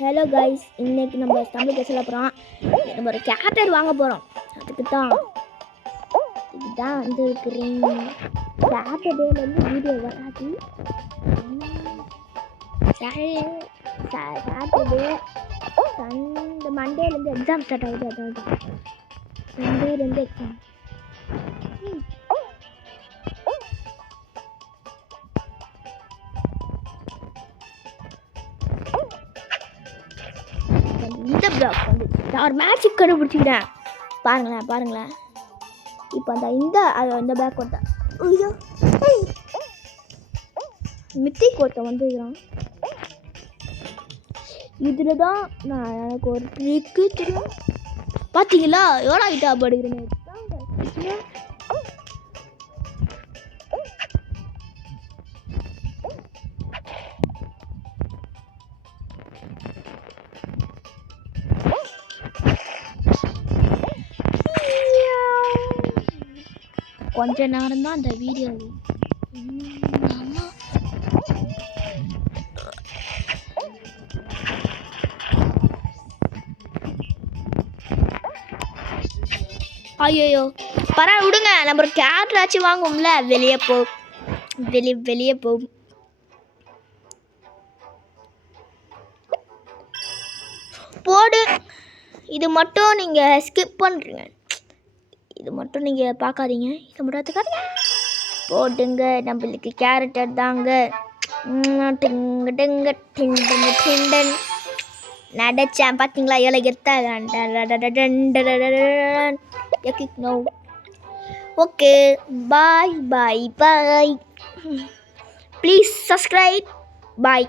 Hello guys, இன்னைக்கு நம்ம தமிழ் பேசல போகிறோம். நம்ம ஒரு கேரக்டர் வாங்க போகிறோம். இதுதான் வந்து சாட்டர்டேலேருந்து வீடியோ வராது. சாட்டர்டே சண்டே மண்டேலேருந்து எக்ஸாம் ஸ்டார்ட் ஆகுது. அதாவது மண்டேலேருந்து எக்ஸாம். இந்த பிளாக் வந்து நான் ஒரு மேஜிக் கண்டுபிடிச்சிக்கிறேன். பாருங்களேன். இப்போ இந்த பிளாக் ஒருத்தன் மித்திக் ஒருத்தன் வந்துருக்கான். இதில் தான் நான் எனக்கு ஒரு ட்ரிக்கு தெரியும். பார்த்தீங்களா எவ்வளோ ஐட்டா படுகிறேன். கொஞ்ச நேரம் தான் அந்த வீடியோ. ஐயோ பரவாயில்ல விடுங்க, நம்ம ஒரு கேரக்டராச்சும் வாங்குவோம்ல. வெளியே போகும். போடு. இது மட்டும் நீங்கள் ஸ்கிப் பண்ணுறீங்க. இது மட்டும் நீங்கள் பார்க்காதீங்க. இதை மட்டும் பார்த்துக்காதீங்க. போட்டுங்க, நம்மளுக்கு கேரக்டர் தாங்க. நடிச்சேன் பார்த்தீங்களா? எவ்வளோ கெத்தா. Okay, bye. Please subscribe. Bye.